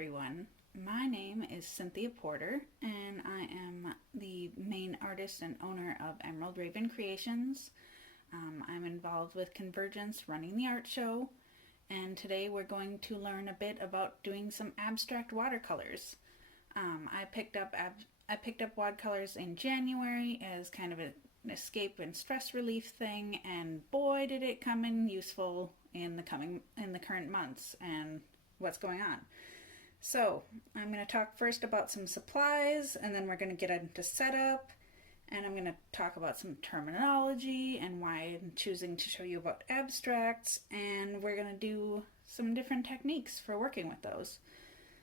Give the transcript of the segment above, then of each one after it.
everyone. My name is Cynthia Porter, and I am the main artist and owner of Emerald Raven Creations. I'm involved with Convergence running the art show, and today we're going to learn a bit about doing some abstract watercolors. I picked up watercolors in January as kind of an escape and stress relief thing, and boy did it come in useful in the current months and what's going on. So I'm going to talk first about some supplies, and then we're going to get into setup, and I'm going to talk about some terminology and why I'm choosing to show you about abstracts, and we're going to do some different techniques for working with those.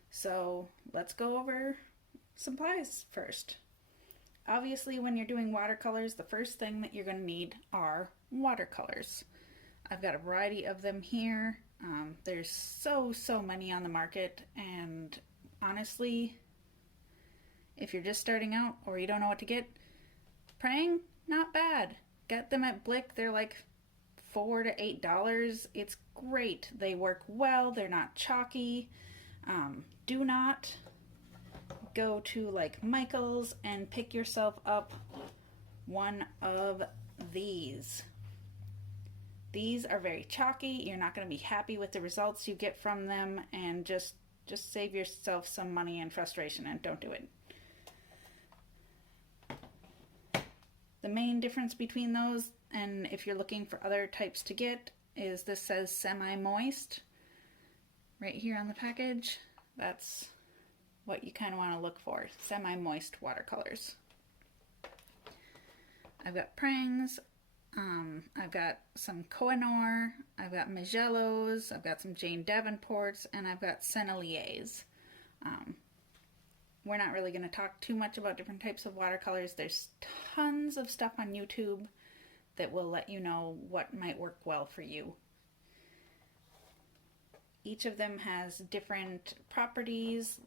So let's go over supplies first. Obviously, when you're doing watercolors, the first thing that you're going to need are watercolors. I've got a variety of them here. There's so many on the market, and honestly, if you're just starting out or you don't know what to get, praying, not bad. Get them at Blick. They're like $4 to $8. It's great. They work well. They're not chalky. Do not go to like Michael's and pick yourself up one of these. These are very chalky. You're not going to be happy with the results you get from them, and just save yourself some money and frustration and don't do it. The main difference between those, and if you're looking for other types to get, is this says semi-moist right here on the package. That's what you kind of want to look for, semi-moist watercolors. I've got Prangs. I've got some Koh-i-Noor, I've got Magellos, I've got some Jane Davenports, and I've got Senneliers. We're not really going to talk too much about different types of watercolors. There's tons of stuff on YouTube that will let you know what might work well for you. Each of them has different properties,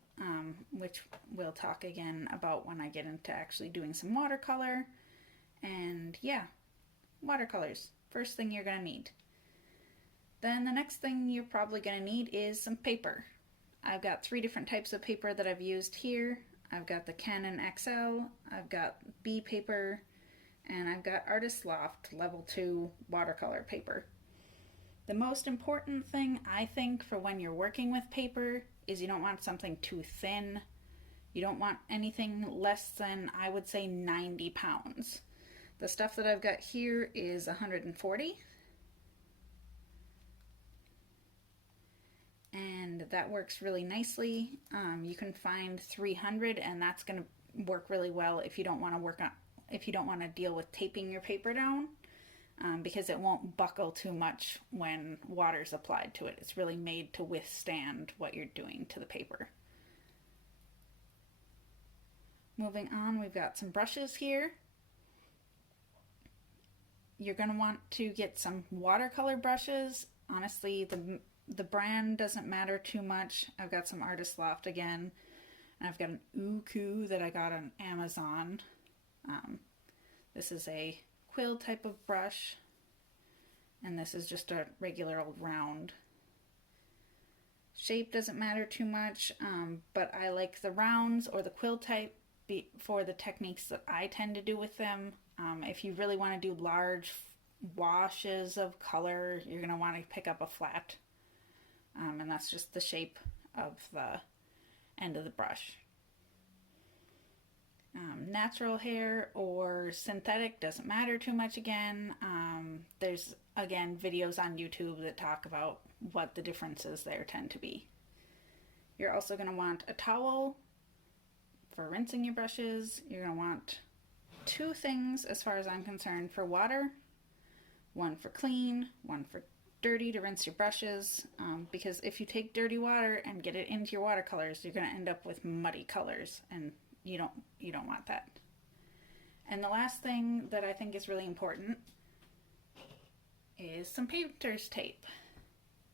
which we'll talk again about when I get into actually doing some watercolor. And yeah. Watercolors, first thing you're going to need. Then the next thing you're probably going to need is some paper. I've got 3 different types of paper that I've used here. I've got the Canon XL, I've got B paper, and I've got Artist Loft Level 2 watercolor paper. The most important thing I think for when you're working with paper is you don't want something too thin. You don't want anything less than, I would say, 90 pounds. The stuff that I've got here is 140, and that works really nicely. You can find 300, and that's going to work really well if you don't want to deal with taping your paper down, because it won't buckle too much when water's applied to it. It's really made to withstand what you're doing to the paper. Moving on, we've got some brushes here. You're going to want to get some watercolor brushes. Honestly, the brand doesn't matter too much. I've got some Artist Loft again, and I've got an Uku that I got on Amazon. This is a quill type of brush, and this is just a regular old round. Shape doesn't matter too much, but I like the rounds or the quill type for the techniques that I tend to do with them. If you really want to do large washes of color, you're going to want to pick up a flat. And that's just the shape of the end of the brush. Natural hair or synthetic doesn't matter too much again. There's, again, videos on YouTube that talk about what the differences there tend to be. You're also going to want a towel for rinsing your brushes. You're going to want 2 things as far as I'm concerned for water. One for clean, one for dirty to rinse your brushes, because if you take dirty water and get it into your watercolors, you're going to end up with muddy colors, and you don't want that. And the last thing that I think is really important is some painter's tape.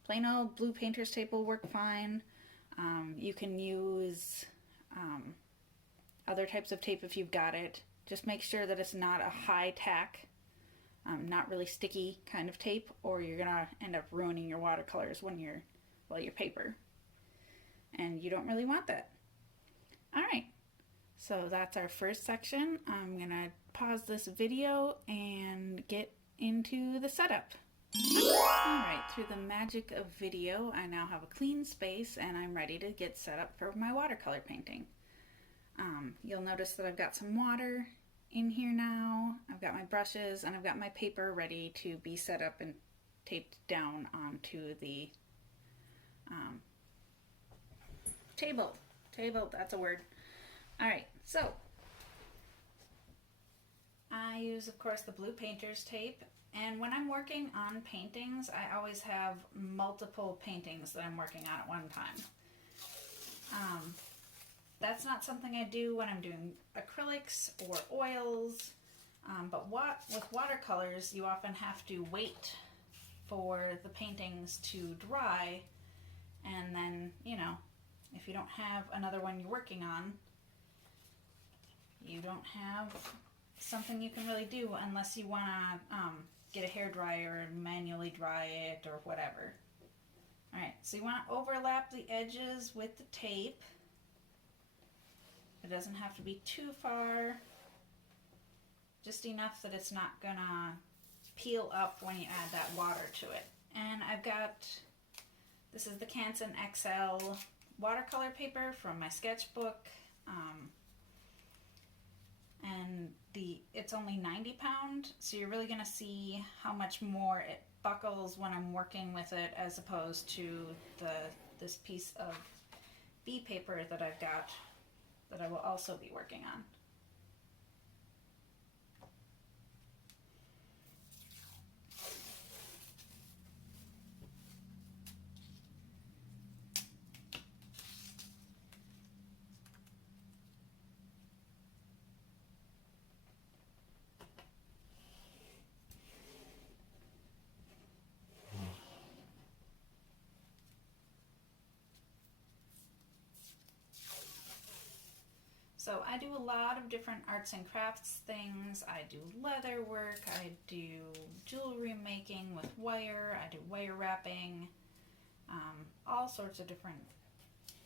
Plain old blue painter's tape will work fine. You can use other types of tape if you've got it. Just make sure that it's not a high tack, not really sticky kind of tape, or you're gonna end up ruining your watercolors when your paper. and you don't really want that. All right, so that's our first section. I'm gonna pause this video and get into the setup. Alright, through the magic of video, I now have a clean space and I'm ready to get set up for my watercolor painting. You'll notice that I've got some water in here now, I've got my brushes, and I've got my paper ready to be set up and taped down onto the table. Table, that's a word. Alright, so I use, of course, the blue painter's tape. And when I'm working on paintings, I always have multiple paintings that I'm working on at one time. That's not something I do when I'm doing acrylics or oils, but with watercolors, you often have to wait for the paintings to dry, and then, you know, if you don't have another one you're working on, you don't have something you can really do unless you want to get a hairdryer and manually dry it or whatever. Alright, so you want to overlap the edges with the tape. It doesn't have to be too far, just enough that it's not gonna peel up when you add that water to it. And I've got, this is the Canson XL watercolor paper from my sketchbook, and it's only 90 pound, so you're really gonna see how much more it buckles when I'm working with it as opposed to this piece of bee paper that I've got that I will also be working on. So I do a lot of different arts and crafts things. I do leather work, I do jewelry making with wire, I do wire wrapping, all sorts of different,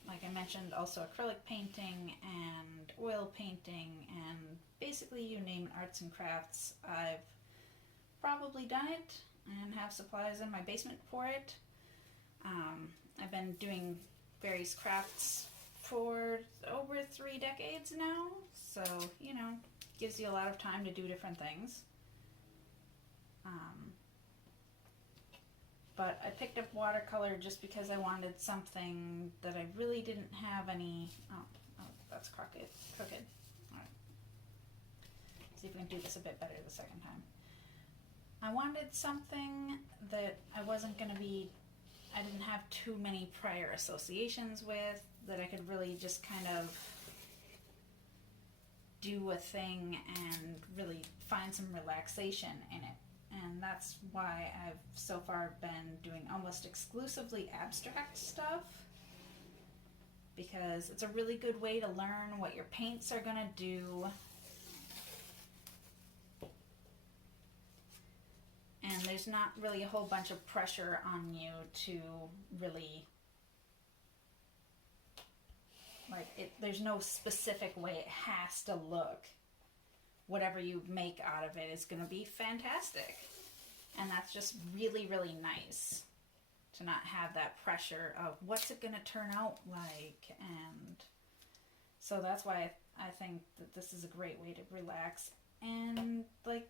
like I mentioned, also acrylic painting and oil painting, and basically you name it, arts and crafts. I've probably done it and have supplies in my basement for it. I've been doing various crafts for over 3 decades now, so, you know, gives you a lot of time to do different things. But I picked up watercolor just because I wanted something that I really didn't have any, oh that's crooked. Alright. See if we can do this a bit better the second time. I wanted something that I didn't have too many prior associations with, that I could really just kind of do a thing and really find some relaxation in it. And that's why I've so far been doing almost exclusively abstract stuff, because it's a really good way to learn what your paints are gonna do. And there's not really a whole bunch of pressure on you to really, there's no specific way it has to look. Whatever you make out of it is going to be fantastic. And that's just really, really nice to not have that pressure of what's it going to turn out like. And so that's why I think that this is a great way to relax. And like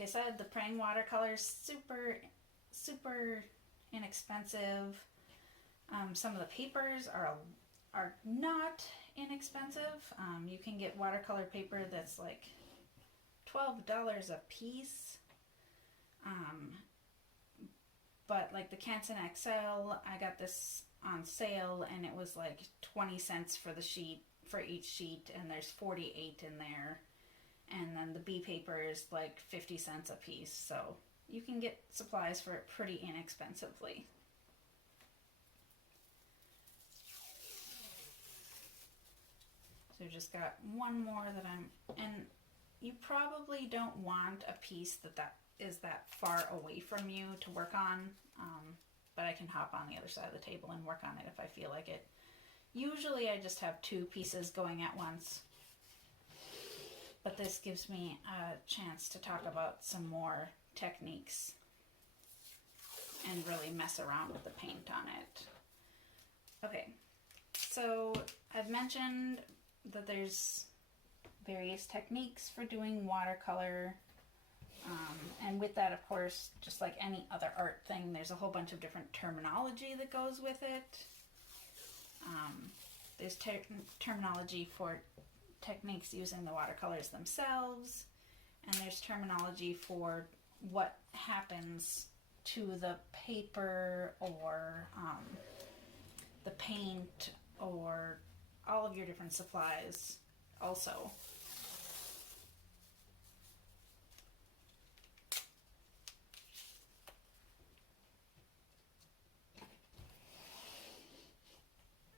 I said, the Prang watercolor is super, super inexpensive. Some of the papers are not inexpensive. You can get watercolor paper that's like $12 a piece. But like the Canson XL, I got this on sale and it was like 20 cents for each sheet, and there's 48 in there. And then the bee paper is like 50 cents a piece. So you can get supplies for it pretty inexpensively. So just got one more that and you probably don't want a piece that is that far away from you to work on, but I can hop on the other side of the table and work on it if I feel like it. Usually I just have 2 pieces going at once, but this gives me a chance to talk about some more techniques and really mess around with the paint on it. Okay, so I've mentioned that there's various techniques for doing watercolor, and with that, of course, just like any other art thing, there's a whole bunch of different terminology that goes with it. There's terminology for techniques using the watercolors themselves, and there's terminology for what happens to the paper or the paint or all of your different supplies also.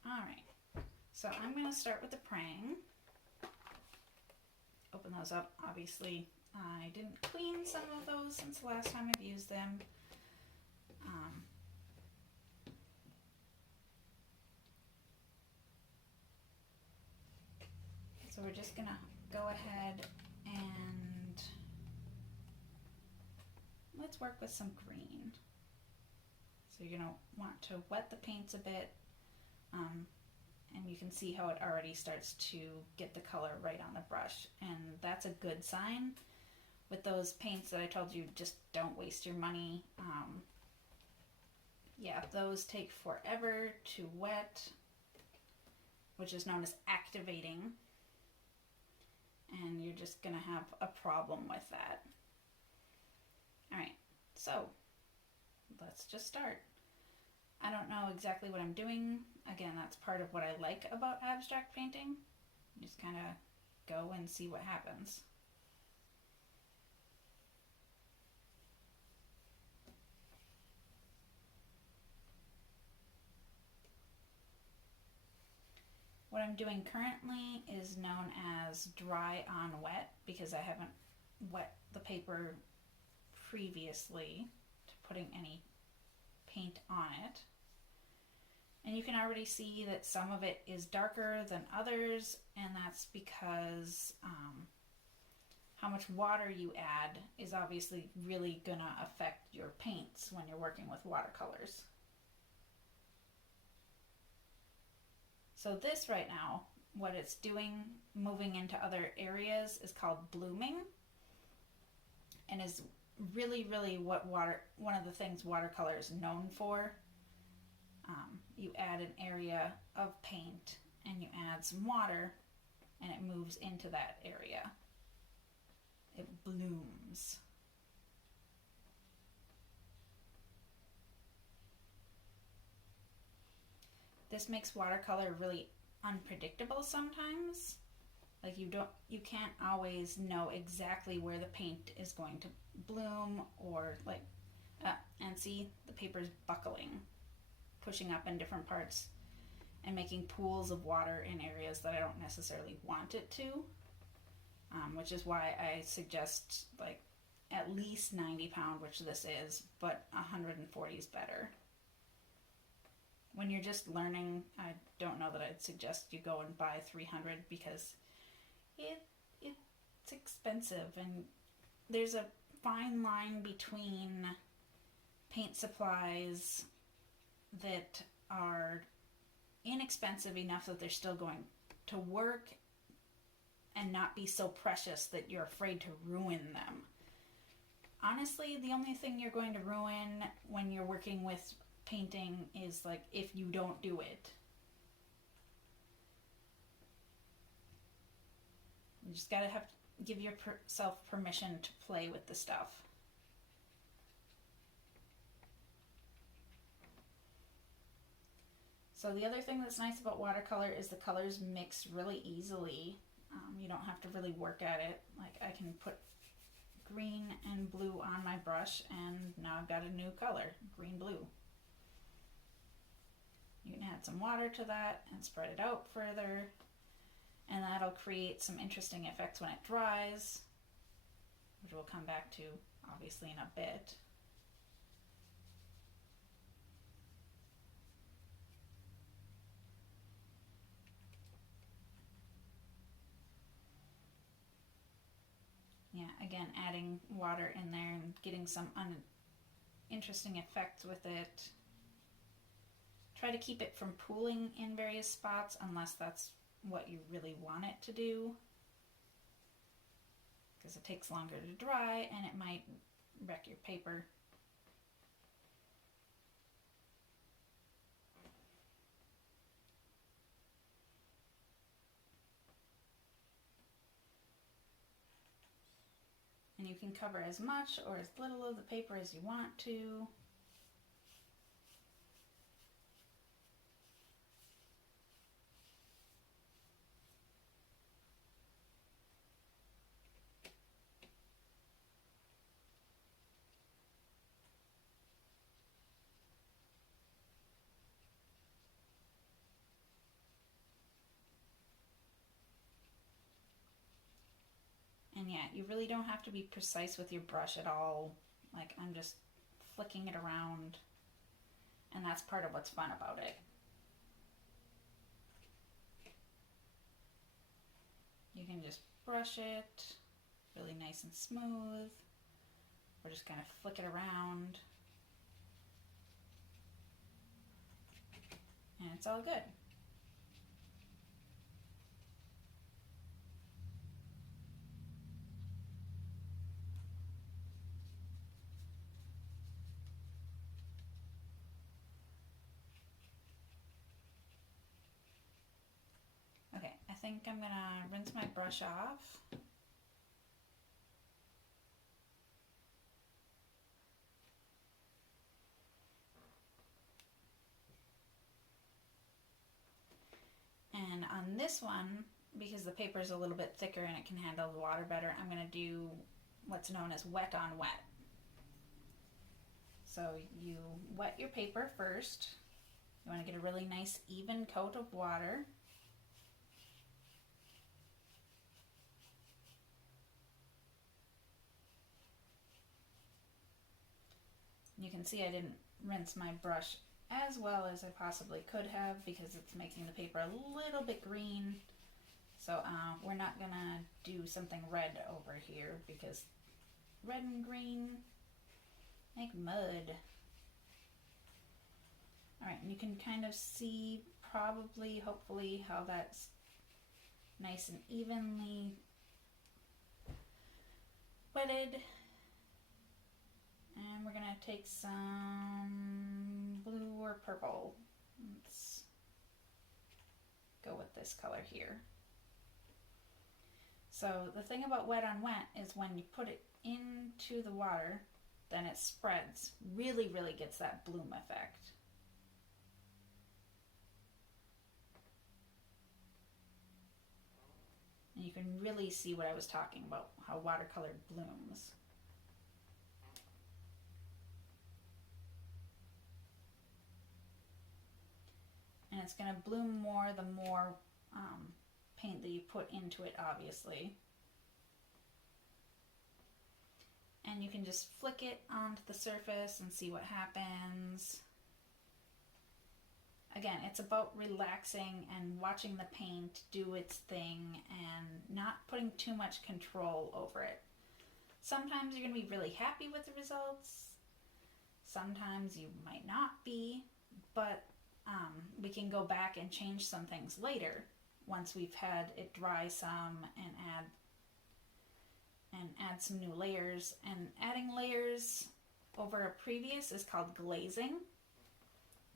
Alright, so I'm going to start with the praying. Open those up. Obviously, I didn't clean some of those since the last time I've used them. So we're just going to go ahead and let's work with some green. So you're going to want to wet the paints a bit. And you can see how it already starts to get the color right on the brush, and that's a good sign. With those paints that I told you, just don't waste your money. Yeah, those take forever to wet, which is known as activating, and you're just gonna have a problem with that. Alright, so let's just start. I don't know exactly what I'm doing. Again, that's part of what I like about abstract painting. You just kind of go and see what happens. What I'm doing currently is known as dry on wet because I haven't wet the paper previously to putting any paint on it. And you can already see that some of it is darker than others, and that's because how much water you add is obviously really gonna affect your paints when you're working with watercolors. So this right now, what it's doing, moving into other areas, is called blooming, and is really what one of the things watercolor is known for. You add an area of paint and you add some water and it moves into that area. It blooms. This makes watercolor really unpredictable sometimes. Like you can't always know exactly where the paint is going to bloom, or like, and see, the paper's buckling, pushing up in different parts and making pools of water in areas that I don't necessarily want it to, which is why I suggest like at least 90 pound, which this is, but 140 is better. When you're just learning, I don't know that I'd suggest you go and buy 300 because it's expensive, and there's a fine line between paint supplies that are inexpensive enough that they're still going to work and not be so precious that you're afraid to ruin them. Honestly, the only thing you're going to ruin when you're working with painting is like if you don't do it. You just gotta give yourself permission to play with the stuff. So the other thing that's nice about watercolor is the colors mix really easily. You don't have to really work at it. Like I can put green and blue on my brush and now I've got a new color, green-blue. You can add some water to that and spread it out further, and that'll create some interesting effects when it dries, which we'll come back to obviously in a bit. again, adding water in there and getting some interesting effects with it. Try to keep it from pooling in various spots unless that's what you really want it to do, because it takes longer to dry and it might wreck your paper. And you can cover as much or as little of the paper as you want to. And yeah, you really don't have to be precise with your brush at all. Like, I'm just flicking it around, and that's part of what's fun about it. You can just brush it really nice and smooth, or just kind of flick it around, and it's all good. Okay, I think I'm gonna rinse my brush off. And on this one, because the paper is a little bit thicker and it can handle the water better, I'm gonna do what's known as wet on wet. So you wet your paper first. You wanna get a really nice even coat of water. You can see I didn't rinse my brush as well as I possibly could have because it's making the paper a little bit green. So we're not gonna do something red over here because red and green make mud. Alright, and you can kind of see probably, hopefully, how that's nice and evenly wetted. And we're gonna take some blue or purple. Let's go with this color here. So the thing about wet on wet is when you put it into the water, then it spreads, really gets that bloom effect. And you can really see what I was talking about, how watercolor blooms. And it's going to bloom more the more paint that you put into it, obviously. And you can just flick it onto the surface and see what happens. Again, it's about relaxing and watching the paint do its thing and not putting too much control over it. Sometimes you're going to be really happy with the results. Sometimes you might not be, but we can go back and change some things later once we've had it dry some and add some new layers. And adding layers over a previous is called glazing,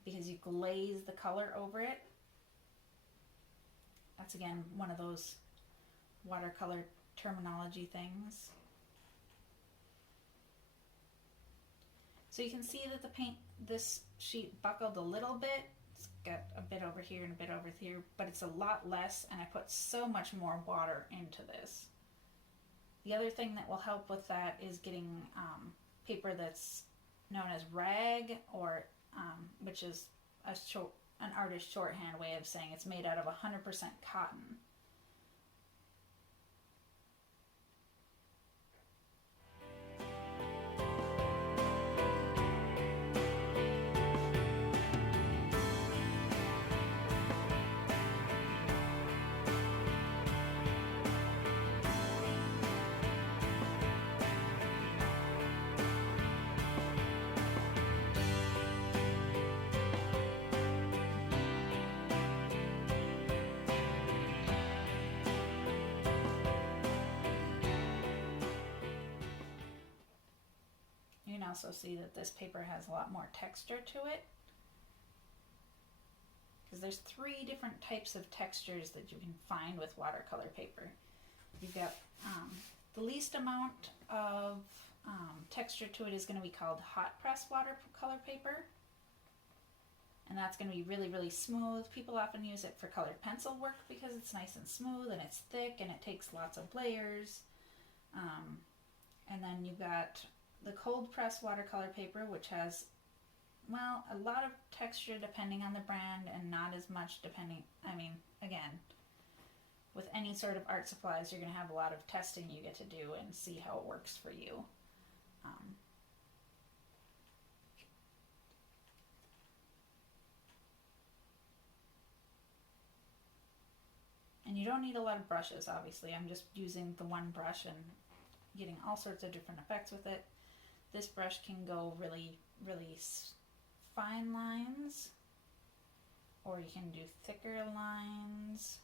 because you glaze the color over it. That's again one of those watercolor terminology things. So you can see that the paint, this sheet buckled a little bit. It's got a bit over here and a bit over here, but it's a lot less, and I put so much more water into this. The other thing that will help with that is getting paper that's known as rag, or which is an artist's shorthand way of saying it's made out of 100% cotton. also see that this paper has a lot more texture to it, because there's 3 different types of textures that you can find with watercolor paper. You've got the least amount of texture to it is going to be called hot press watercolor paper, and that's going to be really, really smooth. People often use it for colored pencil work because it's nice and smooth and it's thick and it takes lots of layers. And then you've got the cold press watercolor paper, which has, well, a lot of texture depending on the brand and not as much depending, again, with any sort of art supplies, you're going to have a lot of testing you get to do and see how it works for you. And you don't need a lot of brushes, obviously. I'm just using the one brush and getting all sorts of different effects with it. This brush can go really, really fine lines, or you can do thicker lines.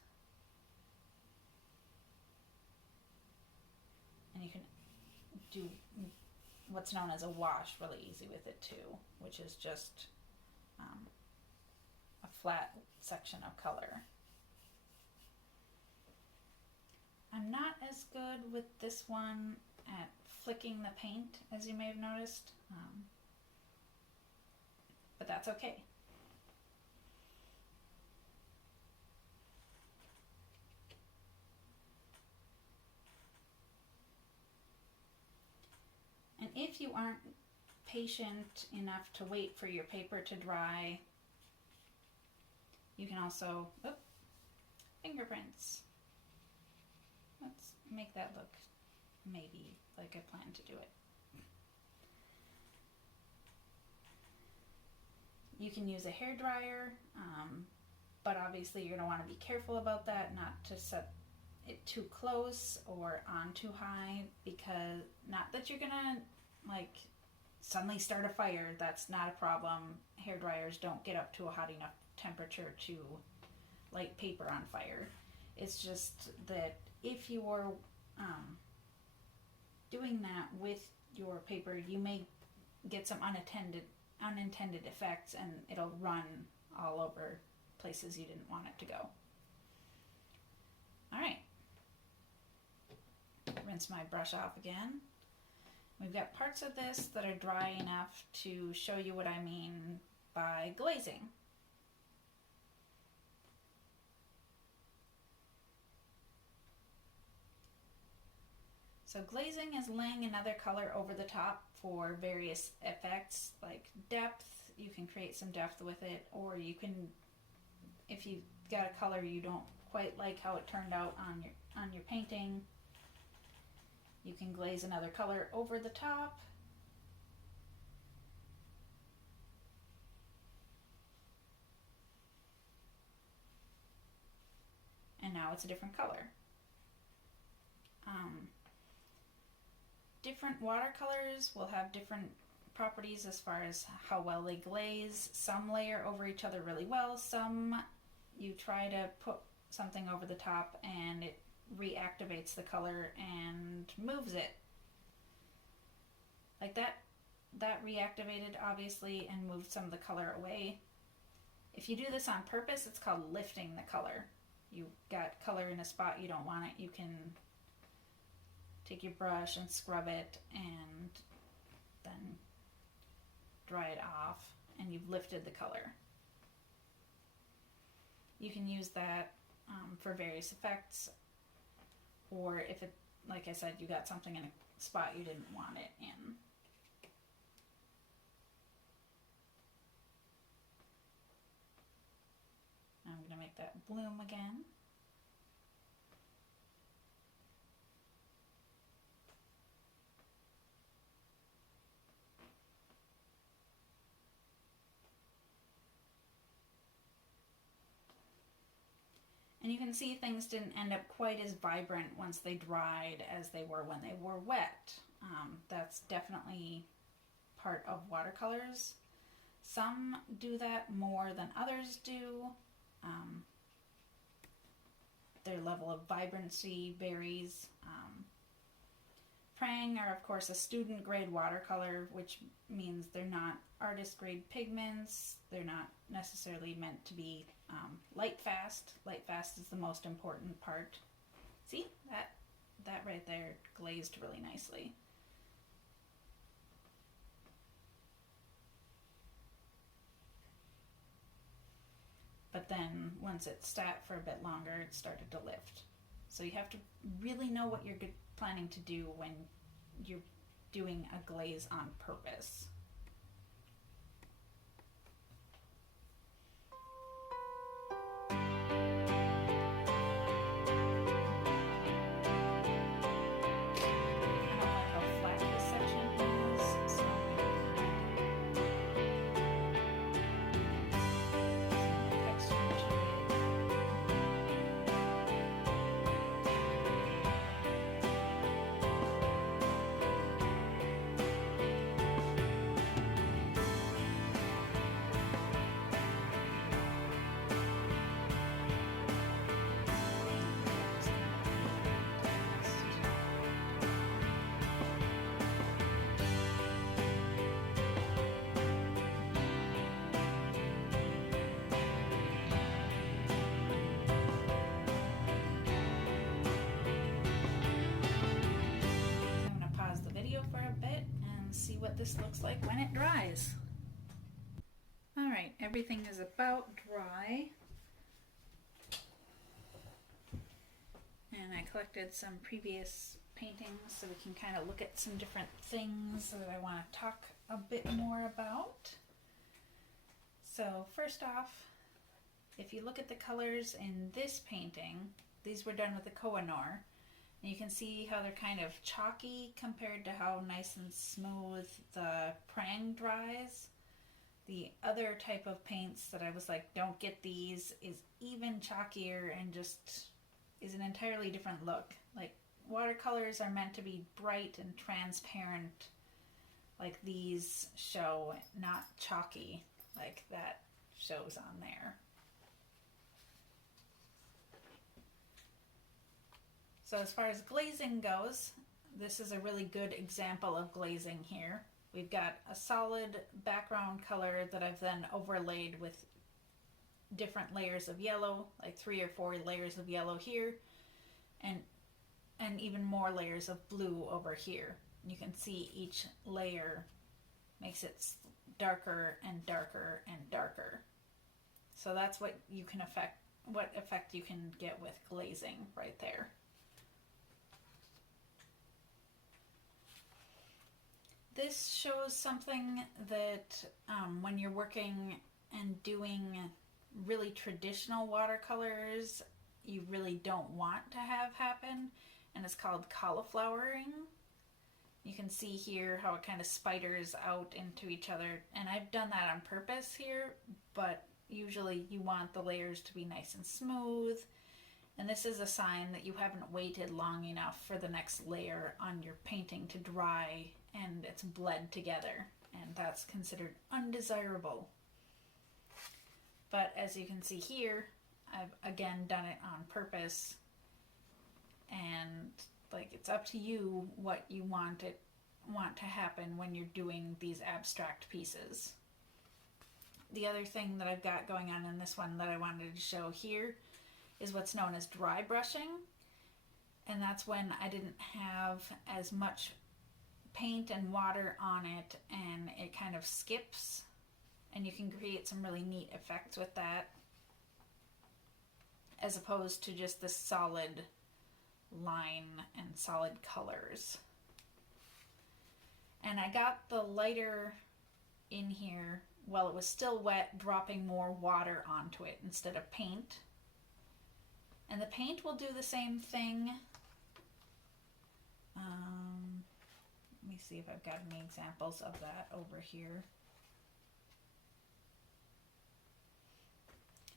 And you can do what's known as a wash really easy with it too, which is just a flat section of color. I'm not as good with this one at flicking the paint, as you may have noticed, but that's okay. And if you aren't patient enough to wait for your paper to dry, you can also, fingerprints. Let's make that look maybe like I plan to do it. You can use a hairdryer, but obviously you're going to want to be careful about that, not to set it too close or on too high, because not that you're going to like suddenly start a fire, that's not a problem. Hairdryers don't get up to a hot enough temperature to light paper on fire. It's just that if you're doing that with your paper, you may get some unintended effects, and it'll run all over places you didn't want it to go. All right, rinse my brush off again. We've got parts of this that are dry enough to show you what I mean by glazing. So glazing is laying another color over the top for various effects, like depth. You can create some depth with it, or you can, if you've got a color you don't quite like how it turned out on your painting, you can glaze another color over the top. And now it's a different color. Different watercolors will have different properties as far as how well they glaze. Some layer over each other really well. Some you try to put something over the top and it reactivates the color and moves it. Like that reactivated obviously and moved some of the color away. If you do this on purpose, it's called lifting the color. You got color in a spot you don't want it, you can take your brush and scrub it and then dry it off, and you've lifted the color. You can use that for various effects, or if it, like I said, you got something in a spot you didn't want it in. I'm going to make that bloom again. And you can see things didn't end up quite as vibrant once they dried as they were when they were wet. That's definitely part of watercolors. Some do that more than others do. Their level of vibrancy varies Prang are of course a student grade watercolor, which means they're not artist grade pigments. They're not necessarily meant to be light fast. Light fast is the most important part. See, that right there glazed really nicely. But then once it sat for a bit longer, it started to lift. So you have to really know what you're planning to do when you're doing a glaze on purpose. What this looks like when it dries. Alright, everything is about dry. And I collected some previous paintings so we can kind of look at some different things that I want to talk a bit more about. So first off, if you look at the colors in this painting, these were done with the Koh-i-Noor. And you can see how they're kind of chalky compared to how nice and smooth the Prang dries. The other type of paints that I was like, don't get these, is even chalkier and just is an entirely different look. Like watercolors are meant to be bright and transparent like these show, not chalky like that shows on there. So as far as glazing goes, this is a really good example of glazing here. We've got a solid background color that I've then overlaid with different layers of yellow, like 3 or 4 layers of yellow here, and even more layers of blue over here. You can see each layer makes it darker and darker and darker. So that's what you can what effect you can get with glazing right there. This shows something that when you're working and doing really traditional watercolors, you really don't want to have happen, and it's called cauliflowering. You can see here how it kind of spiders out into each other, and I've done that on purpose here, but usually you want the layers to be nice and smooth, and this is a sign that you haven't waited long enough for the next layer on your painting to dry and it's bled together, and that's considered undesirable. But as you can see here, I've again done it on purpose, and like it's up to you what you want to happen when you're doing these abstract pieces. The other thing that I've got going on in this one that I wanted to show here is what's known as dry brushing, and that's when I didn't have as much paint and water on it and it kind of skips, and you can create some really neat effects with that as opposed to just the solid line and solid colors. And I got the lighter in here while it was still wet, dropping more water onto it instead of paint. And the paint will do the same thing. Let me see if I've got any examples of that over here.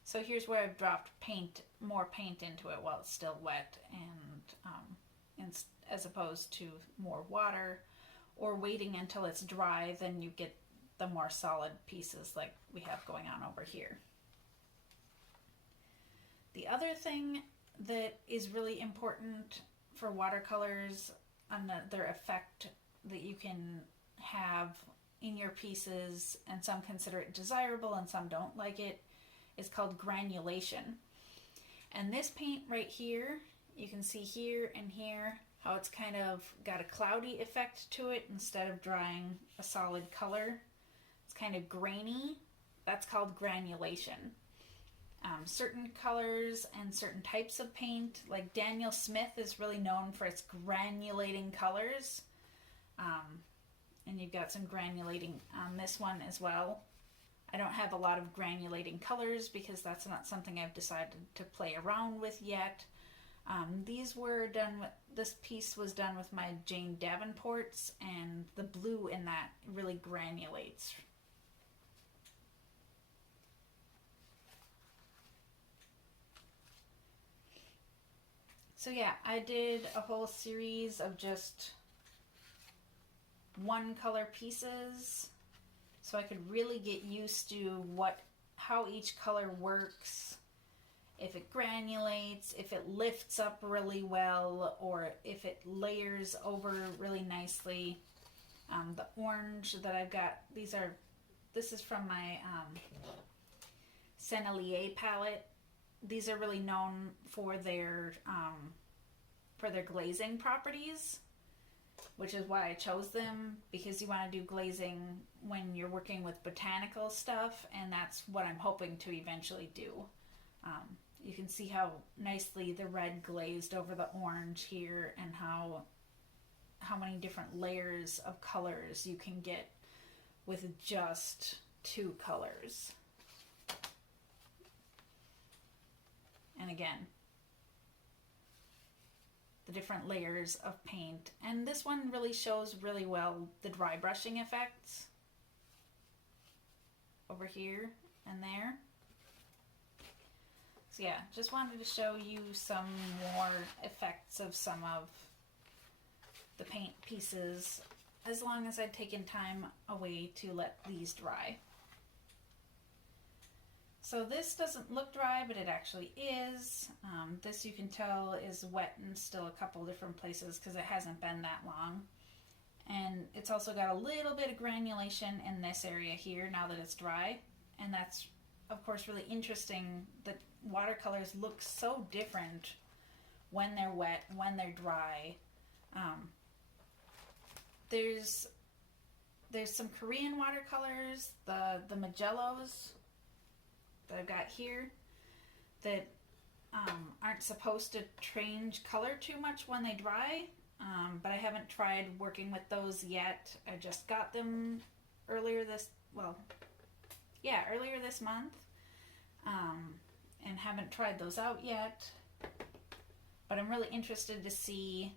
So here's where I've dropped more paint into it while it's still wet, and as opposed to more water, or waiting until it's dry, then you get the more solid pieces like we have going on over here. The other thing that is really important for watercolors another effect that you can have in your pieces, and some consider it desirable and some don't like it, is called granulation. And this paint right here, you can see here and here how it's kind of got a cloudy effect to it instead of drying a solid color. It's kind of grainy. That's called granulation. Certain colors and certain types of paint, like Daniel Smith is really known for its granulating colors. And you've got some granulating on this one as well. I don't have a lot of granulating colors because that's not something I've decided to play around with yet. These were done with, this piece was done with my Jane Davenports, and the blue in that really granulates. So yeah, I did a whole series of just one color pieces so I could really get used to how each color works, if it granulates, if it lifts up really well, or if it layers over really nicely. The orange that I've got, this is from my Sennelier palette. These are really known for their glazing properties, which is why I chose them, because you want to do glazing when you're working with botanical stuff, and that's what I'm hoping to eventually do. You can see how nicely the red glazed over the orange here, and how many different layers of colors you can get with just two colors. And again, the different layers of paint. And this one really shows really well the dry brushing effects over here and there. So yeah, just wanted to show you some more effects of some of the paint pieces, as long as I'd taken time away to let these dry. So this doesn't look dry, but it actually is. This you can tell is wet in still a couple different places because it hasn't been that long. And it's also got a little bit of granulation in this area here now that it's dry. And that's, of course, really interesting that watercolors look so different when they're wet, when they're dry. There's some Korean watercolors, the Magellos that I've got here, that aren't supposed to change color too much when they dry, but I haven't tried working with those yet. I just got them earlier this month, and haven't tried those out yet, but I'm really interested to see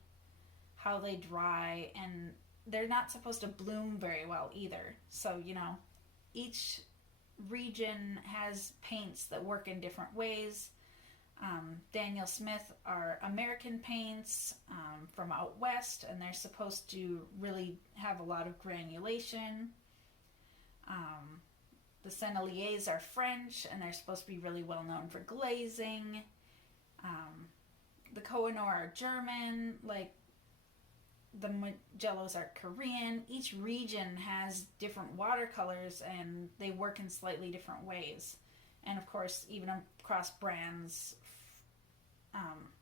how they dry. And they're not supposed to bloom very well either, so each region has paints that work in different ways. Daniel Smith are American paints from out west, and they're supposed to really have a lot of granulation. The Senneliers are French, and they're supposed to be really well known for glazing. The Koh-i-Noor are German, like the Magellos are Korean. Each region has different watercolors, and they work in slightly different ways. And of course, even across brands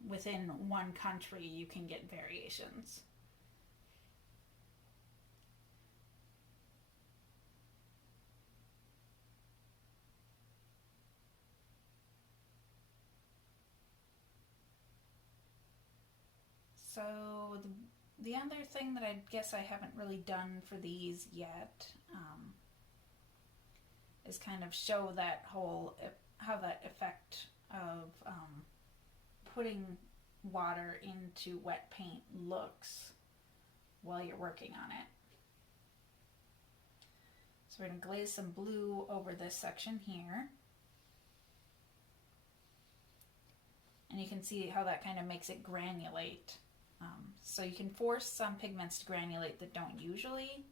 within one country, you can get variations. So the other thing that I guess I haven't really done for these yet is kind of show that how that effect of putting water into wet paint looks while you're working on it. So we're going to glaze some blue over this section here. And you can see how that kind of makes it granulate. So you can force some pigments to granulate that don't usually.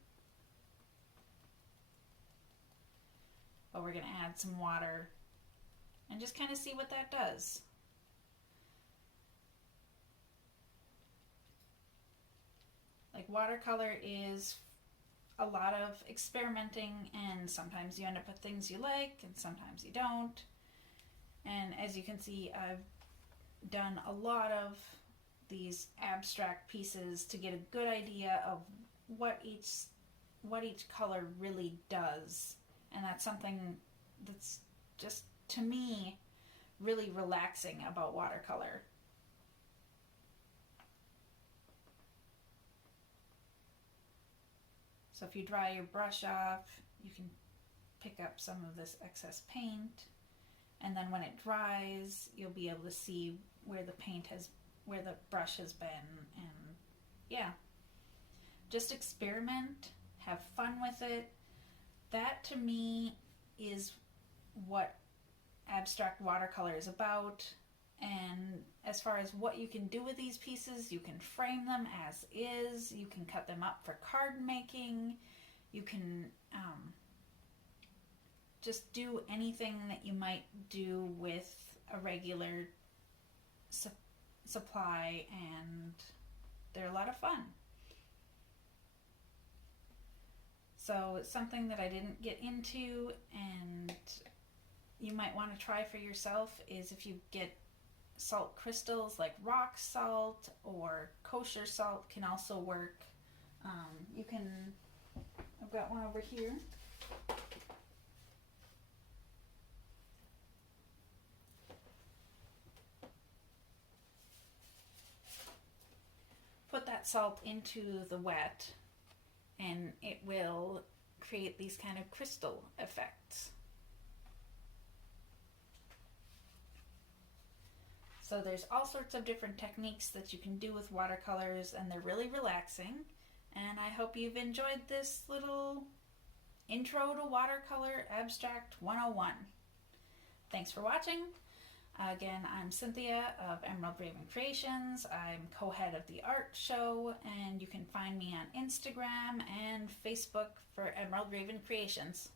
But we're going to add some water and just kind of see what that does. watercolor is a lot of experimenting, and sometimes you end up with things you like and sometimes you don't. And as you can see, I've done a lot of these abstract pieces to get a good idea of what each color really does. And that's something that's just, to me, really relaxing about watercolor. So if you dry your brush off, you can pick up some of this excess paint, and then when it dries, you'll be able to see where the brush has been. And yeah, just experiment, have fun with it. That to me is what abstract watercolor is about. And as far as what you can do with these pieces, you can frame them as is, you can cut them up for card making, you can just do anything that you might do with a regular supply, and they're a lot of fun. So it's something that I didn't get into, and you might want to try for yourself, is if you get salt crystals like rock salt or kosher salt can also work. I've got one over here. Put that salt into the wet and it will create these kind of crystal effects. So there's all sorts of different techniques that you can do with watercolors, and they're really relaxing. And I hope you've enjoyed this little intro to watercolor abstract 101. Thanks for watching. Again, I'm Cynthia of Emerald Raven Creations. I'm co-head of the art show, and you can find me on Instagram and Facebook for Emerald Raven Creations.